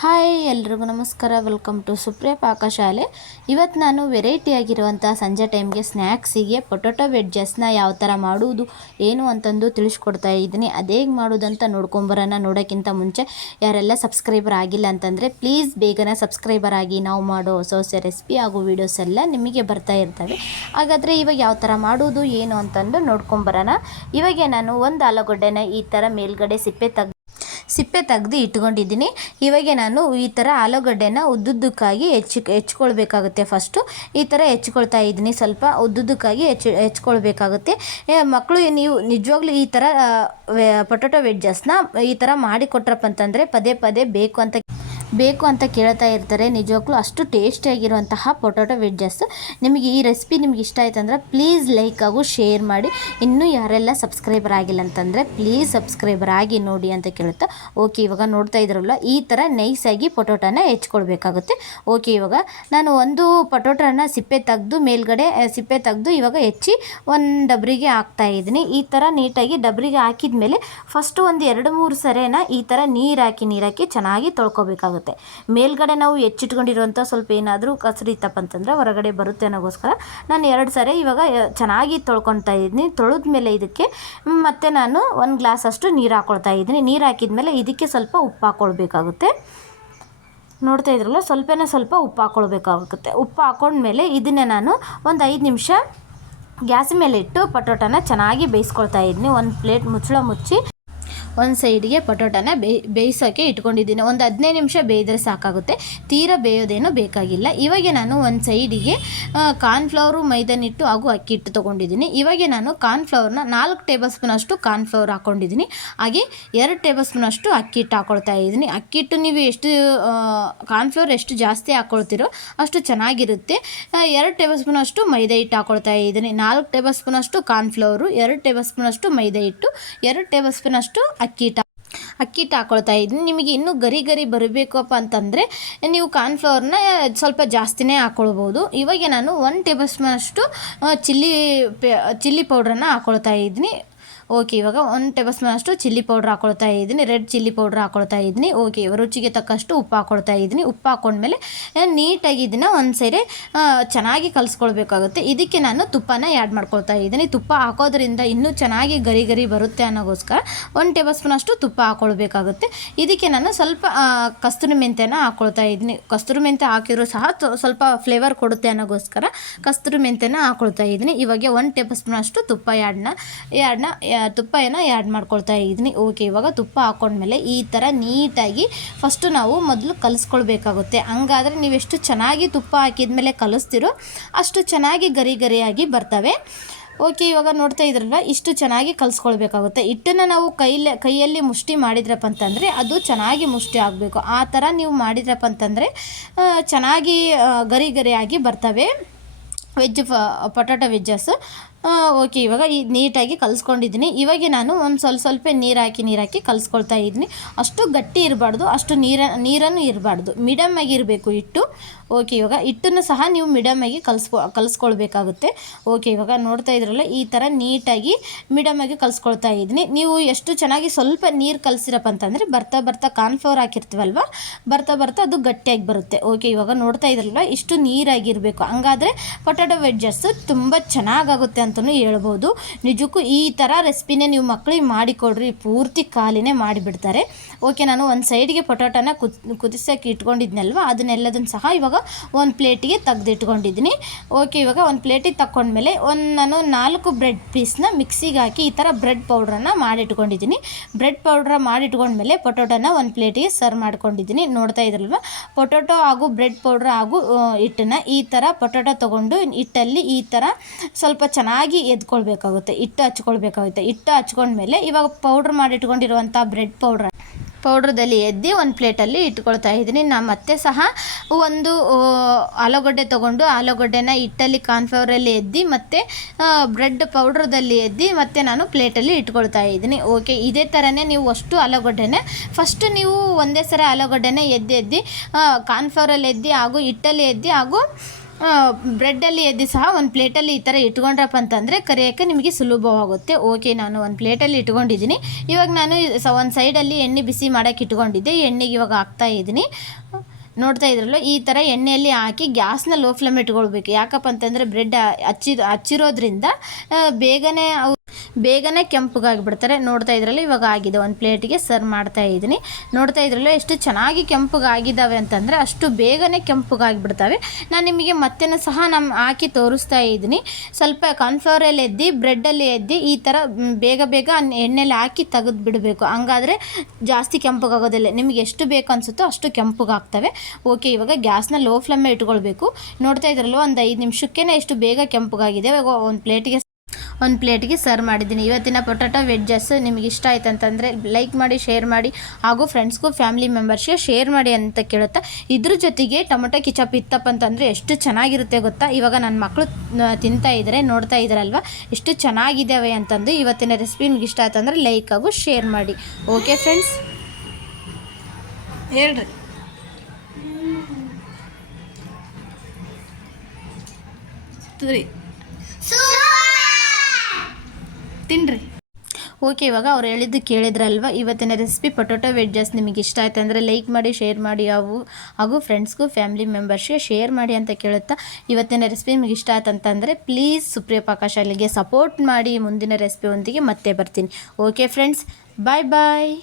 Hi ಎಲ್ರಿಗೂ ನಮಸ್ಕಾರ. Welcome to Supriya ಪಾಕಶಾಲೆ ಇವತ್ತು ನಾನು ವೆರೈಟಿ ಆಗಿರುವಂಥ ಸಂಜೆ ಟೈಮ್ಗೆ ಸ್ನ್ಯಾಕ್ಸಿಗೆ ಪೊಟೊಟೊ ವೆಡ್ಜಸ್ನ ಯಾವ ಥರ ಮಾಡುವುದು, ಏನು ಅಂತಂದು ತಿಳಿಸ್ಕೊಡ್ತಾ ಇದ್ದೀನಿ. ಅದೇಗೆ ಮಾಡೋದಂತ ನೋಡ್ಕೊಂಬರೋಣ ನೋಡೋಕ್ಕಿಂತ ಮುಂಚೆ ಯಾರೆಲ್ಲ ಸಬ್ಸ್ಕ್ರೈಬರ್ ಆಗಿಲ್ಲ ಅಂತಂದರೆ ಪ್ಲೀಸ್ ಬೇಗನೆ ಸಬ್ಸ್ಕ್ರೈಬರ್ ಆಗಿ ನಾವು ಮಾಡೋ ಹೊಸ ಹೊಸ ರೆಸಿಪಿ ಹಾಗೂ ವೀಡಿಯೋಸ್ ಎಲ್ಲ ನಿಮಗೆ ಬರ್ತಾ ಇರ್ತವೆ. ಹಾಗಾದರೆ ಇವಾಗ ಯಾವ ಥರ ಮಾಡೋದು ಏನು ಅಂತಂದು ನೋಡ್ಕೊಂಬರೋಣ ಇವಾಗೆ ನಾನು ಒಂದು ಆಲೂಗಡ್ಡೆನ ಈ ಥರ ಮೇಲ್ಗಡೆ ಸಿಪ್ಪೆ ತೆಗ್ದು ಸಿಪ್ಪೆ ತೆಗೆದು ಇಟ್ಕೊಂಡಿದ್ದೀನಿ. ಇವಾಗ ನಾನು ಈ ಥರ ಆಲೂಗಡ್ಡೆನ ಉದ್ದುದ್ದಕ್ಕಾಗಿ ಹೆಚ್ಚು ಹೆಚ್ಕೊಳ್ಬೇಕಾಗುತ್ತೆ ಫಸ್ಟು ಈ ಥರ ಹೆಚ್ಕೊಳ್ತಾ ಇದ್ದೀನಿ ಸ್ವಲ್ಪ ಉದ್ದುದ್ದಕ್ಕಾಗಿ ಹೆಚ್ಚು ಹೆಚ್ಕೊಳ್ಬೇಕಾಗುತ್ತೆ. ಮಕ್ಕಳು ನೀವು ನಿಜವಾಗ್ಲೂ ಈ ಥರ ಪೊಟೊಟೊ ವೆಡ್ಜಸ್ನ ಈ ಥರ ಮಾಡಿ ಕೊಟ್ರಪ್ಪ ಅಂತಂದರೆ ಪದೇ ಪದೇ ಬೇಕು ಅಂತ ಬೇಕು ಅಂತ ಕೇಳ್ತಾ ಇರ್ತಾರೆ. ನಿಜವಾಗ್ಲೂ ಅಷ್ಟು ಟೇಸ್ಟಿಯಾಗಿರುವಂತಹ ಪೊಟೊಟೊ ವೆಡ್ಜಸ್ ನಿಮಗೆ ಈ ರೆಸಿಪಿ ನಿಮ್ಗೆ ಇಷ್ಟ ಆಯ್ತು ಅಂದ್ರೆ ಪ್ಲೀಸ್ ಲೈಕ್ ಹಾಗೂ ಶೇರ್ ಮಾಡಿ. ಇನ್ನೂ ಯಾರೆಲ್ಲ ಸಬ್ಸ್ಕ್ರೈಬರ್ ಆಗಿಲ್ಲ ಅಂತಂದರೆ ಪ್ಲೀಸ್ ಸಬ್ಸ್ಕ್ರೈಬರ್ ಆಗಿ ನೋಡಿ ಅಂತ ಕೇಳುತ್ತಾ. ಓಕೆ ಇವಾಗ ನೋಡ್ತಾ ಇದ್ರಲ್ಲ, ಈ ಥರ ನೈಸಾಗಿ ಪೊಟೊಟೊನ ಹೆಚ್ಕೊಳ್ಬೇಕಾಗುತ್ತೆ. ಓಕೆ ಇವಾಗ ನಾನು ಒಂದು ಪೊಟೊಟೊನ ಸಿಪ್ಪೆ ತೆಗೆದು ಮೇಲ್ಗಡೆ ಸಿಪ್ಪೆ ತೆಗೆದು ಇವಾಗ ಹೆಚ್ಚಿ ಒಂದು ಡಬ್ರಿಗೆ ಹಾಕ್ತಾ ಇದ್ದೀನಿ. ಈ ಥರ ನೀಟಾಗಿ ಡಬ್ರಿಗೆ ಹಾಕಿದ ಮೇಲೆ ಫಸ್ಟು ಒಂದು ಎರಡು ಮೂರು ಸರೆನ ಈ ಥರ ನೀರು ಹಾಕಿ, ನೀರು ಚೆನ್ನಾಗಿ ತೊಳ್ಕೊಬೇಕಾಗುತ್ತೆ. ಮೇಲ್ಗಡೆ ನಾವು ಹೆಚ್ಚಿಟ್ಕೊಂಡಿರುವಂಥ ಸ್ವಲ್ಪ ಏನಾದರೂ ಕಸರಿ ಇತ್ತಪ್ಪ ಅಂತಂದರೆ ಹೊರಗಡೆ ಬರುತ್ತೆ ಅನ್ನೋಗೋಸ್ಕರ ನಾನು ಎರಡು ಸಾರಿ ಇವಾಗ ಚೆನ್ನಾಗಿ ತೊಳ್ಕೊತಾ ಇದ್ದೀನಿ. ತೊಳೆದ ಮೇಲೆ ಇದಕ್ಕೆ ಮತ್ತು ನಾನು ಒಂದು ಗ್ಲಾಸ್ ಅಷ್ಟು ನೀರು ಹಾಕ್ಕೊಳ್ತಾ ಇದ್ದೀನಿ. ನೀರು ಹಾಕಿದ ಮೇಲೆ ಇದಕ್ಕೆ ಸ್ವಲ್ಪ ಉಪ್ಪು ಹಾಕ್ಕೊಳ್ಬೇಕಾಗುತ್ತೆ ನೋಡ್ತಾ ಇದ್ರಲ್ಲ, ಸ್ವಲ್ಪನೇ ಸ್ವಲ್ಪ ಉಪ್ಪು ಹಾಕ್ಕೊಳ್ಬೇಕಾಗುತ್ತೆ ಉಪ್ಪು ಹಾಕ್ಕೊಂಡ್ಮೇಲೆ ಇದನ್ನೇ ನಾನು ಒಂದು ಐದು ನಿಮಿಷ ಗ್ಯಾಸ್ ಮೇಲೆ ಇಟ್ಟು ಪಟೋಟನ ಚೆನ್ನಾಗಿ ಬೇಯಿಸ್ಕೊಳ್ತಾ ಇದ್ದೀನಿ. ಒಂದು ಪ್ಲೇಟ್ ಮುಚ್ಚಳ ಮುಚ್ಚಿ ಒಂದು ಸೈಡಿಗೆ ಪಟೋಟನ ಬೇ ಬೇಯಿಸೋಕ್ಕೆ ಇಟ್ಕೊಂಡಿದ್ದೀನಿ. ಒಂದು ಹದಿನೈದು ನಿಮಿಷ ಬೇಯಿದ್ರೆ ಸಾಕಾಗುತ್ತೆ. ತೀರ ಬೇಯೋದೇನೂ ಬೇಕಾಗಿಲ್ಲ. ಇವಾಗ ನಾನು ಒಂದು ಸೈಡಿಗೆ ಕಾರ್ನ್ಫ್ಲವರು, ಮೈದಾನಿಟ್ಟು ಹಾಗೂ ಅಕ್ಕಿ ಹಿಟ್ಟು ತೊಗೊಂಡಿದ್ದೀನಿ. ಇವಾಗ ನಾನು ಕಾರ್ನ್ಫ್ಲವರ್ನ ನಾಲ್ಕು ಟೇಬಲ್ ಸ್ಪೂನ್ ಅಷ್ಟು ಕಾರ್ನ್ಫ್ಲವರ್ ಹಾಕ್ಕೊಂಡಿದ್ದೀನಿ ಹಾಗೆ ಎರಡು ಟೇಬಲ್ ಸ್ಪೂನ್ ಅಷ್ಟು ಅಕ್ಕಿ ಹಿಟ್ಟು ಹಾಕೊಳ್ತಾ ಇದ್ದೀನಿ. ಅಕ್ಕಿ ಹಿಟ್ಟು ನೀವು ಎಷ್ಟು ಕಾರ್ನ್ಫ್ಲವರ್ ಎಷ್ಟು ಜಾಸ್ತಿ ಹಾಕ್ಕೊಳ್ತೀರೋ ಅಷ್ಟು ಚೆನ್ನಾಗಿರುತ್ತೆ. ಎರಡು ಟೇಬಲ್ ಸ್ಪೂನ್ ಅಷ್ಟು ಮೈದಾ ಹಿಟ್ಟು ಹಾಕೊಳ್ತಾ ಇದ್ದೀನಿ. ನಾಲ್ಕು ಟೇಬಲ್ ಸ್ಪೂನ್ ಅಷ್ಟು ಕಾರ್ನ್ಫ್ಲವರು, ಎರಡು ಟೇಬಲ್ ಸ್ಪೂನ್ ಅಷ್ಟು ಮೈದಾ ಹಿಟ್ಟು, ಎರಡು ಟೇಬಲ್ ಸ್ಪೂನ್ ಅಷ್ಟು ಅಕ್ಕಿ ಹಿಟ್ಟು ಅಕ್ಕಿ ಹಿಟ್ಟು ಹಾಕ್ಕೊಳ್ತಾ ಇದ್ದೀನಿ. ನಿಮಗೆ ಇನ್ನೂ ಗರಿ ಗರಿ ಬರಬೇಕಪ್ಪ ಅಂತಂದರೆ ನೀವು ಕಾರ್ನ್ಫ್ಲವರ್ನ ಸ್ವಲ್ಪ ಜಾಸ್ತಿನೇ ಹಾಕ್ಕೊಳ್ಬೋದು ಇವಾಗ ನಾನು ಒನ್ ಟೇಬಲ್ ಸ್ಪೂನ್ ಅಷ್ಟು ಚಿಲ್ಲಿ ಪೆ ಚಿಲ್ಲಿ ಪೌಡ್ರನ್ನ ಹಾಕ್ಕೊಳ್ತಾ ಇದ್ದೀನಿ. ಓಕೆ, ಇವಾಗ ಒಂದು ಟೇಬಲ್ ಸ್ಪೂನ್ ಅಷ್ಟು ಚಿಲ್ಲಿ ಪೌಡ್ರ್ ಹಾಕೊಳ್ತಾ ಇದ್ದೀನಿ. ರೆಡ್ ಚಿಲ್ಲಿ ಪೌಡ್ರ್ ಹಾಕೊಳ್ತಾ ಇದ್ದೀನಿ. ಓಕೆ ರುಚಿಗೆ ತಕ್ಕಷ್ಟು ಉಪ್ಪು ಹಾಕೊಳ್ತಾ ಇದ್ದೀನಿ. ಉಪ್ಪು ಹಾಕೊಂಡ್ಮೇಲೆ ನೀಟಾಗಿ ಇದನ್ನು ಒಂದು ಸೇರೆ ಚೆನ್ನಾಗಿ ಕಲಿಸ್ಕೊಳ್ಬೇಕಾಗುತ್ತೆ. ಇದಕ್ಕೆ ನಾನು ತುಪ್ಪನ ಆ್ಯಡ್ ಮಾಡ್ಕೊಳ್ತಾ ಇದ್ದೀನಿ. ತುಪ್ಪ ಹಾಕೋದ್ರಿಂದ ಇನ್ನೂ ಚೆನ್ನಾಗಿ ಗರಿ ಗರಿ ಬರುತ್ತೆ ಅನ್ನೋಗೋಸ್ಕರ ಒಂದು ಟೇಬಲ್ ಸ್ಪೂನ್ ಅಷ್ಟು ತುಪ್ಪ ಹಾಕೊಳ್ಬೇಕಾಗುತ್ತೆ. ಇದಕ್ಕೆ ನಾನು ಸ್ವಲ್ಪ ಕಸ್ತೂರಿ ಮೆಂತ್ಯನ ಹಾಕೊಳ್ತಾ ಇದ್ದೀನಿ. ಕಸ್ತೂರಿ ಮೆಂತ್ಯ ಹಾಕಿರೋ ಸಹ ಸ್ವಲ್ಪ ಫ್ಲೇವರ್ ಕೊಡುತ್ತೆ ಅನ್ನೋಗೋಸ್ಕರ ಕಸ್ತೂರಿ ಮೆಂತ್ಯನ ಹಾಕೊಳ್ತಾ ಇದ್ದೀನಿ. ಇವಾಗ ಒಂದು ಟೇಬಲ್ ಸ್ಪೂನ್ ಅಷ್ಟು ತುಪ್ಪ ಎರಡನ್ನ ಆ್ಯಡ್ನ ತುಪ್ಪ ಏನೋ ಆ್ಯಡ್ ಮಾಡ್ಕೊಳ್ತಾ ಇದ್ದೀನಿ. ಓಕೆ, ಇವಾಗ ತುಪ್ಪ ಹಾಕೊಂಡ್ಮೇಲೆ ಈ ಥರ ನೀಟಾಗಿ ಫಸ್ಟು ನಾವು ಮೊದಲು ಕಲಿಸ್ಕೊಳ್ಬೇಕಾಗುತ್ತೆ. ಹಂಗಾದರೆ ನೀವೆಷ್ಟು ಚೆನ್ನಾಗಿ ತುಪ್ಪ ಹಾಕಿದ್ಮೇಲೆ ಕಲಿಸ್ತಿರೋ ಅಷ್ಟು ಚೆನ್ನಾಗಿ ಗರಿ ಗರಿಯಾಗಿ ಬರ್ತವೆ. ಓಕೆ, ಇವಾಗ ನೋಡ್ತಾ ಇದ್ರಲ್ಲ ಇಷ್ಟು ಚೆನ್ನಾಗಿ ಕಲಿಸ್ಕೊಳ್ಬೇಕಾಗುತ್ತೆ. ಹಿಟ್ಟನ್ನು ನಾವು ಕೈಲೇ, ಕೈಯಲ್ಲಿ ಮುಷ್ಟಿ ಮಾಡಿದ್ರಪ್ಪ ಅಂತಂದರೆ ಅದು ಚೆನ್ನಾಗಿ ಮುಷ್ಟಿ ಆಗಬೇಕು. ಆ ಥರ ನೀವು ಮಾಡಿದ್ರಪ್ಪ ಅಂತಂದರೆ ಚೆನ್ನಾಗಿ ಗರಿ ಗರಿಯಾಗಿ ಬರ್ತವೆ. ವೆಜ್ ಪೊಟಾಟೊ ವೆಜ್ಜಸ್ ಓಕೆ, ಇವಾಗ ಈ ನೀಟಾಗಿ ಕಲಿಸ್ಕೊಂಡಿದ್ದೀನಿ. ಇವಾಗ ನಾನು ಒಂದು ಸ್ವಲ್ಪ ಸ್ವಲ್ಪ ನೀರು ಹಾಕಿ ನೀರು ಹಾಕಿ ಕಲಿಸ್ಕೊಳ್ತಾ ಇದ್ದೀನಿ. ಅಷ್ಟು ಗಟ್ಟಿ ಇರಬಾರ್ದು, ಅಷ್ಟು ನೀರ, ನೀರನ್ನು ಇರಬಾರ್ದು. ಮೀಡಿಯಮ್ ಆಗಿರಬೇಕು ಇಟ್ಟು ಓಕೆ ಇವಾಗ ಹಿಟ್ಟನ್ನು ಸಹ ನೀವು ಆಗಿ ಕಲಿಸ್ಕೊ ಕಲಿಸ್ಕೊಳ್ಬೇಕಾಗುತ್ತೆ. ಓಕೆ ಇವಾಗ ನೋಡ್ತಾ ಇದ್ರಲ್ಲ, ಈ ಥರ ನೀಟಾಗಿ ಆಗಿ ಕಲಿಸ್ಕೊಳ್ತಾ ಇದ್ದೀನಿ. ನೀವು ಎಷ್ಟು ಚೆನ್ನಾಗಿ ಸ್ವಲ್ಪ ನೀರು ಕಲಿಸಿರಪ್ಪ ಅಂತಂದರೆ, ಬರ್ತಾ ಬರ್ತಾ ಕಾರ್ನ್ಫ್ಲವರ್ ಹಾಕಿರ್ತೀವಲ್ವ, ಬರ್ತಾ ಬರ್ತಾ ಅದು ಗಟ್ಟಿಯಾಗಿ ಬರುತ್ತೆ. ಓಕೆ ಇವಾಗ ನೋಡ್ತಾ ಇದ್ರಲ್ವ ಇಷ್ಟು ನೀರಾಗಿರಬೇಕು. ಹಂಗಾದರೆ ಪೊಟ್ಯಾಟೊ ವೆಡ್ಜಸ್ ತುಂಬ ಚೆನ್ನಾಗಾಗುತ್ತೆ ಅಂತಲೂ ಹೇಳ್ಬೋದು. ನಿಜಕ್ಕೂ ಈ ಥರ ರೆಸಿಪಿನೇ ನೀವು ಮಕ್ಕಳಿಗೆ ಮಾಡಿಕೊಡ್ರಿ, ಪೂರ್ತಿ ಖಾಲಿನೇ ಮಾಡಿಬಿಡ್ತಾರೆ. ಓಕೆ ನಾನು ಒಂದು ಸೈಡ್ಗೆ ಪೊಟ್ಯಾಟೊನ ಕುದ್ ಕುದಿಸೋಕೆ ಇಟ್ಕೊಂಡಿದ್ನಲ್ವ ಅದನ್ನೆಲ್ಲದನ್ನು ಸಹ ಇವಾಗ ಒಂದು ಪ್ಲೇಟಿಗೆ ತೆಗೆದಿಟ್ಕೊಂಡಿದ್ದೀನಿ. ಓಕೆ ಇವಾಗ ಒಂದು ಪ್ಲೇಟಿಗೆ ತಕ್ಕೊಂಡ್ಮೇಲೆ ಒಂದು ನಾನು ನಾಲ್ಕು ಬ್ರೆಡ್ ಪೀಸ್ನ ಮಿಕ್ಸಿಗೆ ಹಾಕಿ ಈ ಥರ ಬ್ರೆಡ್ ಪೌಡ್ರನ್ನ ಮಾಡಿಟ್ಕೊಂಡಿದ್ದೀನಿ. ಬ್ರೆಡ್ ಪೌಡ್ರ ಮಾಡಿಟ್ಕೊಂಡ್ಮೇಲೆ ಪೊಟೊಟೊನ ಒಂದು ಪ್ಲೇಟಿಗೆ ಸರ್ವ್ ಮಾಡ್ಕೊಂಡಿದ್ದೀನಿ. ನೋಡ್ತಾ ಇದ್ರಲ್ವ? ಪೊಟೊಟೊ ಹಾಗೂ ಬ್ರೆಡ್ ಪೌಡ್ರ್ ಹಾಗೂ ಹಿಟ್ಟನ್ನ ಈ ಥರ ಪೊಟೊಟೊ ತೊಗೊಂಡು ಹಿಟ್ಟಲ್ಲಿ ಈ ಥರ ಸ್ವಲ್ಪ ಚೆನ್ನಾಗಿ ಎದ್ಕೊಳ್ಬೇಕಾಗುತ್ತೆ. ಹಿಟ್ಟು ಹಚ್ಕೊಳ್ಬೇಕಾಗುತ್ತೆ. ಹಿಟ್ಟು ಹಚ್ಕೊಂಡ್ಮೇಲೆ ಇವಾಗ ಪೌಡ್ರ್ ಮಾಡಿಟ್ಕೊಂಡಿರುವಂಥ ಬ್ರೆಡ್ ಪೌಡ್ರ್ ಪೌಡ್ರದಲ್ಲಿ ಎದ್ದು ಒಂದು ಪ್ಲೇಟಲ್ಲಿ ಇಟ್ಕೊಳ್ತಾ ಇದ್ದೀನಿ. ನಾ ಮತ್ತೆ ಸಹ ಒಂದು ಆಲೂಗಡ್ಡೆ ತೊಗೊಂಡು ಆಲೂಗಡ್ಡೆನ ಹಿಟ್ಟಲ್ಲಿ ಕಾರ್ನ್ಫ್ಲವರಲ್ಲಿ ಎದ್ದು ಮತ್ತು ಬ್ರೆಡ್ ಪೌಡ್ರದಲ್ಲಿ ಎದ್ದು ಮತ್ತೆ ನಾನು ಪ್ಲೇಟಲ್ಲಿ ಇಟ್ಕೊಳ್ತಾ ಇದ್ದೀನಿ. ಓಕೆ ಇದೇ ಥರನೇ ನೀವು ಅಷ್ಟು ಆಲೂಗಡ್ಡೆನೇ ಫಸ್ಟ್ ನೀವು ಒಂದೇ ಸರ ಆಲೂಗಡ್ಡೆನೇ ಎದ್ದು ಎದ್ದಿ ಕಾರ್ನ್ಫ್ಲವರಲ್ಲಿ ಎದ್ದು ಹಾಗೂ ಹಿಟ್ಟಲ್ಲಿ ಎದ್ದು ಹಾಗೂ ಬ್ರೆಡ್ಡಲ್ಲಿ ಎದ್ದು ಸಹ ಒಂದು ಪ್ಲೇಟಲ್ಲಿ ಈ ಥರ ಇಟ್ಕೊಂಡ್ರಪ್ಪ ಅಂತಂದರೆ ಕರಿಯೋಕ್ಕೆ ನಿಮಗೆ ಸುಲಭವಾಗುತ್ತೆ. ಓಕೆ, ನಾನು ಒಂದು ಪ್ಲೇಟಲ್ಲಿ ಇಟ್ಕೊಂಡಿದ್ದೀನಿ. ಇವಾಗ ನಾನು ಸ, ಒಂದು ಸೈಡಲ್ಲಿ ಎಣ್ಣೆ ಬಿಸಿ ಮಾಡೋಕ್ಕೆ ಇಟ್ಕೊಂಡಿದ್ದೆ. ಎಣ್ಣೆಗೆ ಇವಾಗ ಹಾಕ್ತಾ ಇದ್ದೀನಿ. ನೋಡ್ತಾ ಇದ್ರಲ್ಲೋ, ಈ ಥರ ಎಣ್ಣೆಯಲ್ಲಿ ಹಾಕಿ ಗ್ಯಾಸ್ನ ಲೋ ಫ್ಲೇಮ್ ಇಟ್ಕೊಳ್ಬೇಕು. ಯಾಕಪ್ಪ ಅಂತಂದರೆ ಬ್ರೆಡ್ ಹಚ್ಚಿದ ಹಚ್ಚಿರೋದ್ರಿಂದ ಬೇಗನೆ ಬೇಗನೆ ಕೆಂಪಗಾಗಿಬಿಡ್ತಾರೆ. ನೋಡ್ತಾ ಇದ್ರಲ್ಲ ಇವಾಗ ಆಗಿದೆ. ಒಂದು ಪ್ಲೇಟಿಗೆ ಸರ್ವ್ ಮಾಡ್ತಾ ಇದ್ದೀನಿ. ನೋಡ್ತಾ ಇದ್ರಲ್ಲ ಎಷ್ಟು ಚೆನ್ನಾಗಿ ಕೆಂಪಗಾಗಿದ್ದಾವೆ ಅಂತಂದರೆ ಅಷ್ಟು ಬೇಗನೆ ಕೆಂಪಗಾಗಿಬಿಡ್ತವೆ. ನಾನು ನಿಮಗೆ ಮತ್ತೆನೂ ಸಹ ನಮ್ಮ ಹಾಕಿ ತೋರಿಸ್ತಾ ಇದ್ದೀನಿ. ಸ್ವಲ್ಪ ಕಾರ್ನ್ಫ್ಲವರಲ್ಲಿ ಎದ್ದು, ಬ್ರೆಡ್ಡಲ್ಲಿ ಎದ್ದು ಈ ಥರ ಬೇಗ ಬೇಗ ಎಣ್ಣೆಲಿ ಹಾಕಿ ತೆಗೆದು ಬಿಡಬೇಕು. ಹಂಗಾದರೆ ಜಾಸ್ತಿ ಕೆಂಪಗಾಗೋದಿಲ್ಲ. ನಿಮಗೆ ಎಷ್ಟು ಬೇಕು ಅನಿಸುತ್ತೋ ಅಷ್ಟು ಕೆಂಪಗಾಗ್ತವೆ. ಓಕೆ, ಇವಾಗ ಗ್ಯಾಸ್ನ ಲೋ ಫ್ಲೇಮೇ ಇಟ್ಕೊಳ್ಬೇಕು. ನೋಡ್ತಾ ಇದ್ರಲ್ಲೋ ಒಂದು ಐದು ನಿಮಿಷಕ್ಕೇ ಎಷ್ಟು ಬೇಗ ಕೆಂಪಗಾಗಿದೆ. ಒಂದು ಪ್ಲೇಟಿಗೆ ಒಂದು ಪ್ಲೇಟ್ಗೆ ಸರ್ವ್ ಮಾಡಿದ್ದೀನಿ. ಇವತ್ತಿನ ಪೊಟಾಟೊ ವೆಜ್ಜಸ್ ನಿಮಗೆ ಇಷ್ಟ ಆಯ್ತು ಅಂತಂದರೆ ಲೈಕ್ ಮಾಡಿ ಶೇರ್ ಮಾಡಿ, ಹಾಗೂ ಫ್ರೆಂಡ್ಸ್ಗೂ ಫ್ಯಾಮಿಲಿ ಮೆಂಬರ್ಸ್ಗೆ ಶೇರ್ ಮಾಡಿ ಅಂತ ಕೇಳುತ್ತಾ, ಇದ್ರ ಜೊತೆಗೆ ಟೊಮೊಟೊ ಕಿಚಪ್ ಇತ್ತಪ್ಪ ಅಂತಂದರೆ ಎಷ್ಟು ಚೆನ್ನಾಗಿರುತ್ತೆ ಗೊತ್ತಾ? ಇವಾಗ ನನ್ನ ಮಕ್ಕಳು ತಿಂತಾ ಇದ್ದಾರೆ ನೋಡ್ತಾ ಇದ್ದಾರಲ್ವ ಎಷ್ಟು ಚೆನ್ನಾಗಿದ್ದಾವೆ ಅಂತಂದು ಇವತ್ತಿನ ರೆಸಿಪಿ ನಿಮ್ಗೆ ಇಷ್ಟ ಆಯ್ತು ಅಂದರೆ ಲೈಕ್ ಹಾಗೂ ಶೇರ್ ಮಾಡಿ. ಓಕೆ ಫ್ರೆಂಡ್ಸ್ ಹೇಳ್ರಿ. ತುರಿ ತಿನ್ರಿ. ಓಕೆ, ಇವಾಗ ಅವ್ರು ಹೇಳಿದ್ದು ಕೇಳಿದ್ರಲ್ವ? ಇವತ್ತಿನ ರೆಸಿಪಿ ಪೊಟೊಟೊ ವೆಜ್ಜಸ್ ನಿಮಗೆ ಇಷ್ಟ ಆಯ್ತು ಅಂದರೆ ಲೈಕ್ ಮಾಡಿ ಶೇರ್ ಮಾಡಿ, ಅವು ಹಾಗೂ ಫ್ರೆಂಡ್ಸ್ಗೂ ಫ್ಯಾಮಿಲಿ ಮೆಂಬರ್ಸ್ಗೆ ಶೇರ್ ಮಾಡಿ ಅಂತ ಕೇಳುತ್ತಾ ಇವತ್ತಿನ ರೆಸಿಪಿ ನಿಮಗೆ ಇಷ್ಟ ಆಯ್ತು ಅಂತಂದರೆ ಪ್ಲೀಸ್ ಸುಪ್ರಿಯ ಪಾಕಶಾಲೆಗೆ ಸಪೋರ್ಟ್ ಮಾಡಿ ಮುಂದಿನ ರೆಸಿಪಿ ಒಂದಿಗೆ ಮತ್ತೆ ಬರ್ತೀನಿ. ಓಕೆ ಫ್ರೆಂಡ್ಸ್ ಬಾಯ್ ಬಾಯ್